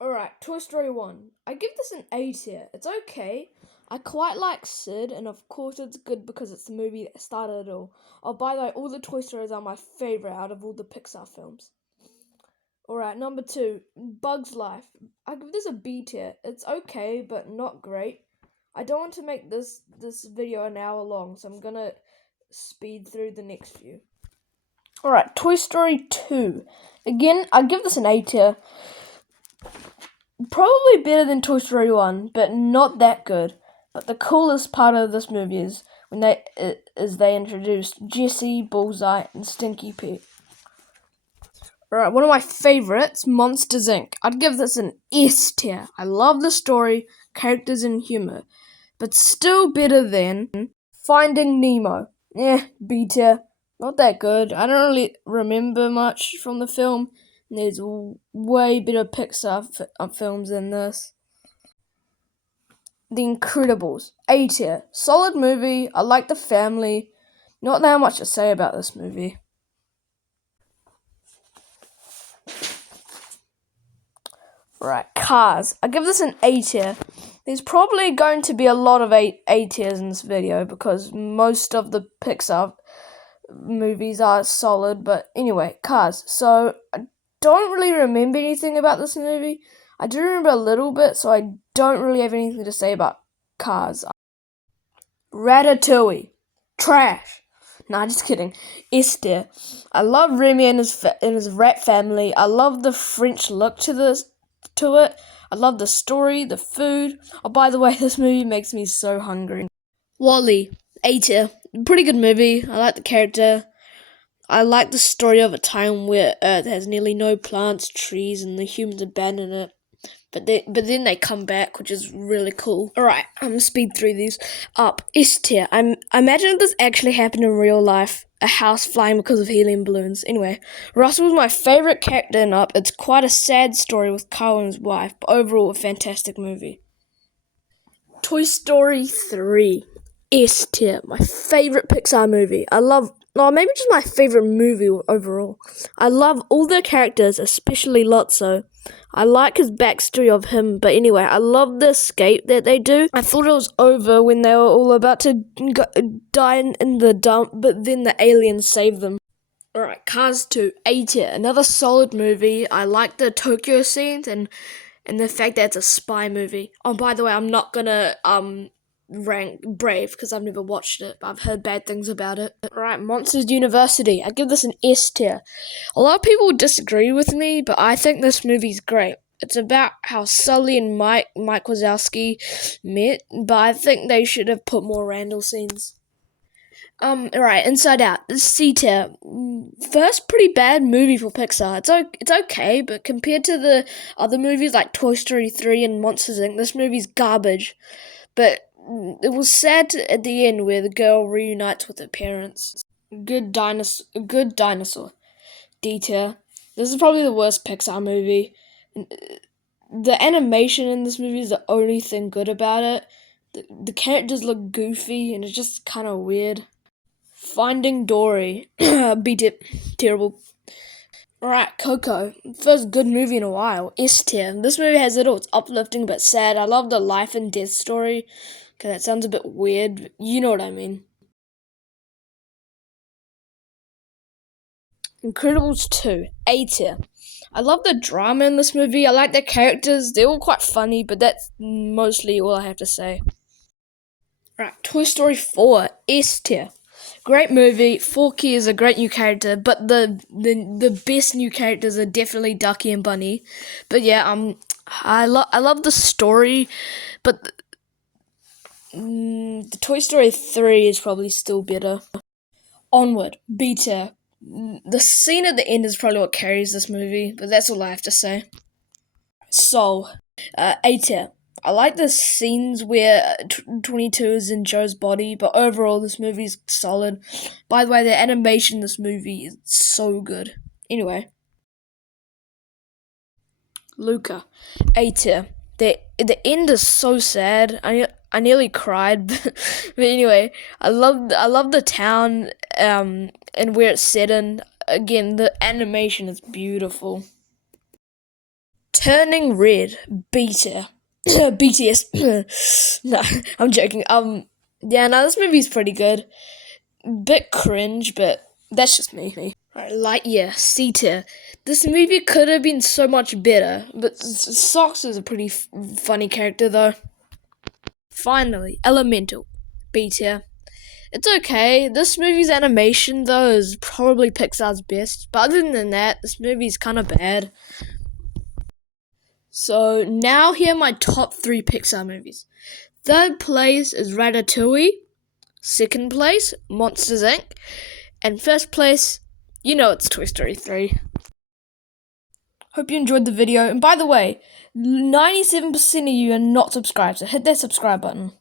Alright, Toy Story 1. I give this an A tier. It's okay. I quite like Sid, and of course it's good because it's the movie that started it all. Oh, by the way, all the Toy Stories are my favourite out of all the Pixar films. Alright, number 2, Bug's Life. I give this a B tier. It's okay, but not great. I don't want to make this video an hour long, so I'm gonna speed through the next few. Alright, Toy Story 2. Again, I give this an A tier. Probably better than Toy Story 1, but not that good. But the coolest part of this movie is when they introduced Jessie, Bullseye, and Stinky Pete. Alright, one of my favorites, Monsters Inc. I'd give this an S tier. I love the story, characters, and humor, but still better than Finding Nemo. B tier. Not that good. I don't really remember much from the film. There's way better Pixar films than this. The Incredibles. A tier. Solid movie. I like the family. Not that much to say about this movie. Right, Cars. I give this an A tier. There's probably going to be a lot of A tiers in this video because most of the Pixar movies are solid. But anyway, Cars. So I don't really remember anything about this movie. I do remember a little bit, so I don't really have anything to say about Cars. Ratatouille. Trash. Nah, just kidding. S tier. I love Remy and his rat family. I love the French look to it. I love the story, the food. Oh, by the way, this movie makes me so hungry. WALL-E. A tier. Pretty good movie. I like the character. I like the story of a time where Earth has nearly no plants, trees, and the humans abandon it. But then they come back, which is really cool. Alright, I'm gonna speed through these. Up, S tier. I imagine if this actually happened in real life. A house flying because of helium balloons. Anyway, Russell was my favourite character in Up. It's quite a sad story with Carl and his wife, but overall a fantastic movie. Toy Story 3. S tier. My favourite Pixar movie. Maybe just my favourite movie overall. I love all the characters, especially Lotso. I like his backstory of him, but anyway, I love the escape that they do. I thought it was over when they were all about to die in the dump, but then the aliens saved them. Alright, Cars 2, A tier. Another solid movie. I like the Tokyo scenes and the fact that it's a spy movie. Oh, by the way, I'm not gonna rank Brave because I've never watched it, but I've heard bad things about it. Right, Monsters University. I give this an S tier. A lot of people disagree with me, but I think this movie's great. It's about how Sully and Mike Wazowski met, but I think they should have put more Randall scenes. Alright, Inside Out. This C tier. First, pretty bad movie for Pixar. It's okay, but compared to the other movies like Toy Story 3 and Monsters Inc., this movie's garbage. But it was sad at the end where the girl reunites with her parents. Good Dinosaur. D tier. This is probably the worst Pixar movie. The animation in this movie is the only thing good about it. The characters look goofy and it's just kind of weird. Finding Dory. B tier. Terrible. Alright, Coco. First good movie in a while. S tier. This movie has it all. It's uplifting but sad. I love the life and death story. Okay, that sounds a bit weird, but you know what I mean. Incredibles 2, A tier. I love the drama in this movie. I like the characters. They're all quite funny, but that's mostly all I have to say. Right, Toy Story 4, S tier. Great movie. Forky is a great new character, but the best new characters are definitely Ducky and Bunny. But yeah, I love the story, but the Toy Story 3 is probably still better. Onward, B tier. The scene at the end is probably what carries this movie, but that's all I have to say. Soul, A tier. I like the scenes where 22 is in Joe's body, but overall this movie's solid. By the way, the animation in this movie is so good. Anyway. Luca, A tier. The end is so sad. I nearly cried, but anyway, I love the town and where it's set in. Again, the animation is beautiful. Turning Red, beta. BTS. No, I'm joking. Yeah, no, this movie's pretty good. Bit cringe, but that's just me. Alright, Lightyear, C tier. This movie could have been so much better, but Socks is a pretty funny character though. Finally, Elemental, B tier. It's okay. This movie's animation though is probably Pixar's best, but other than that, this movie's kind of bad. So now here are my top 3 Pixar movies. Third place is Ratatouille. Second place, Monsters Inc. And first place, it's Toy Story 3. Hope you enjoyed the video. And by the way, 97% of you are not subscribed, so hit that subscribe button.